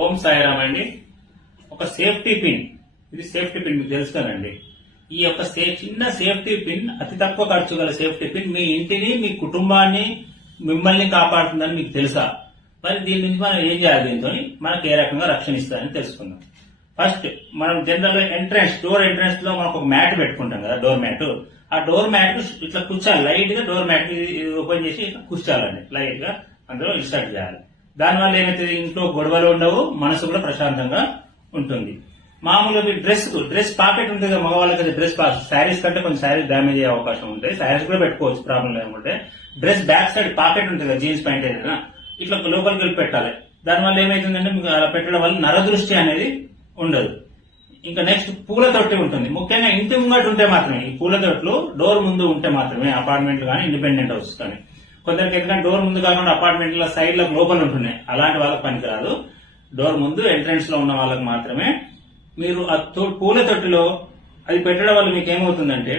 ఓం సాయిరామ్ అండి. ఒక safety pin, ఇది సేఫ్టీ పిన్ మీకు తెలుసు కదండి. ఈ యొక్క చిన్న సేఫ్టీ పిన్, అతి తక్కువ ఖర్చు గల సేఫ్టీ పిన్ మీ ఇంటిని, మీ కుటుంబాన్ని, మిమ్మల్ని కాపాడుతుందని మీకు తెలుసా? మరి దీని నుంచి మనం ఏం చేయాలి? దీంతో మనకు ఏ రకంగా రక్షణ ఇస్తారని తెలుసుకుందాం. ఫస్ట్ మనం జనరల్ గా డోర్ ఎంట్రన్స్ లో మనకు ఒక మ్యాట్ పెట్టుకుంటాం కదా, డోర్ మ్యాట్. ఆ డోర్ మ్యాట్ ఇట్లా కూర్చోాలి, లైట్ గా డోర్ మ్యాట్ ఓపెన్ చేసి ఇట్లా కూర్చోాలండి, లైట్ గా అందులో ఇన్స్టార్ట్ చేయాలి. దానివల్ల ఏమైతుంది, ఇంట్లో గొడవలు ఉండవు, మనసు కూడా ప్రశాంతంగా ఉంటుంది. మామూలుగా డ్రెస్ పాకెట్ ఉంటుంది కదా మగవాళ్ళకి, డ్రెస్ శారీస్ కంటే కొంచెం శారీస్ డ్యామేజ్ అయ్యే అవకాశం ఉంటాయి. శారీస్ కూడా పెట్టుకోవచ్చు, ప్రాబ్లం లేకుంటే. డ్రెస్ బ్యాక్ సైడ్ పాకెట్ ఉంటుంది కదా, జీన్స్ ప్యాంట్ ఏదైనా ఇట్లా లోపలికి వెళ్ళి పెట్టాలి. దానివల్ల ఏమైతుందంటే మీకు అలా పెట్టడం వల్ల నరదృష్టి అనేది ఉండదు. ఇంకా నెక్స్ట్ పూల తొట్టి ఉంటుంది. ముఖ్యంగా ఇంటి ముంగట ఉంటే మాత్రమే, ఈ పూల తొట్లు డోర్ ముందు ఉంటే మాత్రమే, అపార్ట్మెంట్లు కానీ ఇండిపెండెంట్ హౌస్ కానీ. కొందరికి ఎందుకంటే డోర్ ముందు కాకుండా అపార్ట్మెంట్ లో సైడ్ లో లోపల ఉంటున్నాయి, అలాంటి వాళ్ళకి పనికిరాదు. డోర్ ముందు ఎంట్రన్స్ లో ఉన్న వాళ్ళకి మాత్రమే మీరు ఆ పూల తొట్టిలో అది పెట్టడం వల్ల మీకు ఏమవుతుందంటే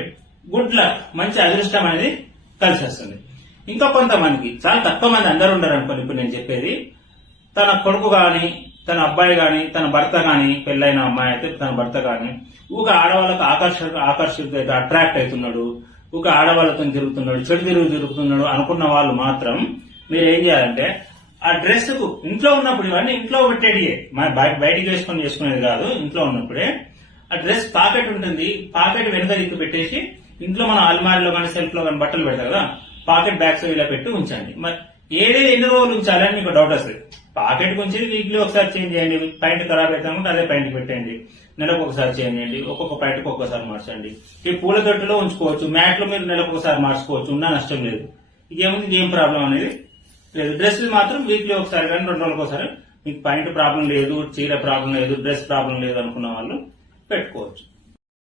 గుడ్ లక్, మంచి అదృష్టం అనేది కలిసి వస్తుంది. ఇంకా కొంతమందికి, చాలా తక్కువ మంది, అందరూ ఉండరు అనుకోండి. ఇప్పుడు నేను చెప్పేది, తన కొడుకు గాని, తన అబ్బాయి గాని, తన భర్త గాని, పెళ్లైన అమ్మాయి అయితే తన భర్త గాని ఊక ఆడవాళ్ళకు ఆకర్షిత అట్రాక్ట్ అవుతున్నాడు, ఊక ఆడవాళ్ళతో తిరుగుతున్నాడు, చెడు తిరుగుతున్నాడు అనుకున్న వాళ్ళు మాత్రం మీరు ఏం చేయాలంటే, ఆ డ్రెస్ కు ఇంట్లో ఉన్నప్పుడు, ఇవన్నీ ఇంట్లో పెట్టేది, బయటికి చేసుకునేది కాదు, ఇంట్లో ఉన్నప్పుడే ఆ డ్రెస్ పాకెట్ ఉంటుంది, పాకెట్ వెనుక దిక్కు పెట్టేసి ఇంట్లో మనం అల్మారీలో కానీ సెల్ఫ్ లో కానీ బట్టలు పెడతాం కదా, పాకెట్ బ్యాగ్స్ ఇలా పెట్టి ఉంచండి. మరి ఎన్ని రోజులు ఉంచాలని మీకు డౌట్ వస్తుంది. పాకెట్ గురించి వీక్లీ ఒకసారి చేంజ్ చేయండి. ప్యాంట్ ఖరాబ్ అవుతామంటే అదే ప్యాంట్ పెట్టండి, నెలకు ఒకసారి చేంజ్ చేయండి, ఒక్కొక్క ప్యాంట్కి ఒక్కొక్కసారి మార్చండి. ఈ పూల తొట్టులో ఉంచుకోవచ్చు, మ్యాట్ లో మీరు నెలకు ఒకసారి మార్చుకోవచ్చు, ఉన్నా నష్టం లేదు. ఇదేముంది, ఏం ప్రాబ్లం అనేది లేదు. డ్రెస్ మాత్రం వీక్లీ ఒకసారి కానీ 2 రోజులకు ఒకసారి, మీకు ప్యాంట్ ప్రాబ్లం లేదు, చీర ప్రాబ్లం లేదు, డ్రెస్ ప్రాబ్లం లేదు అనుకున్న వాళ్ళు పెట్టుకోవచ్చు.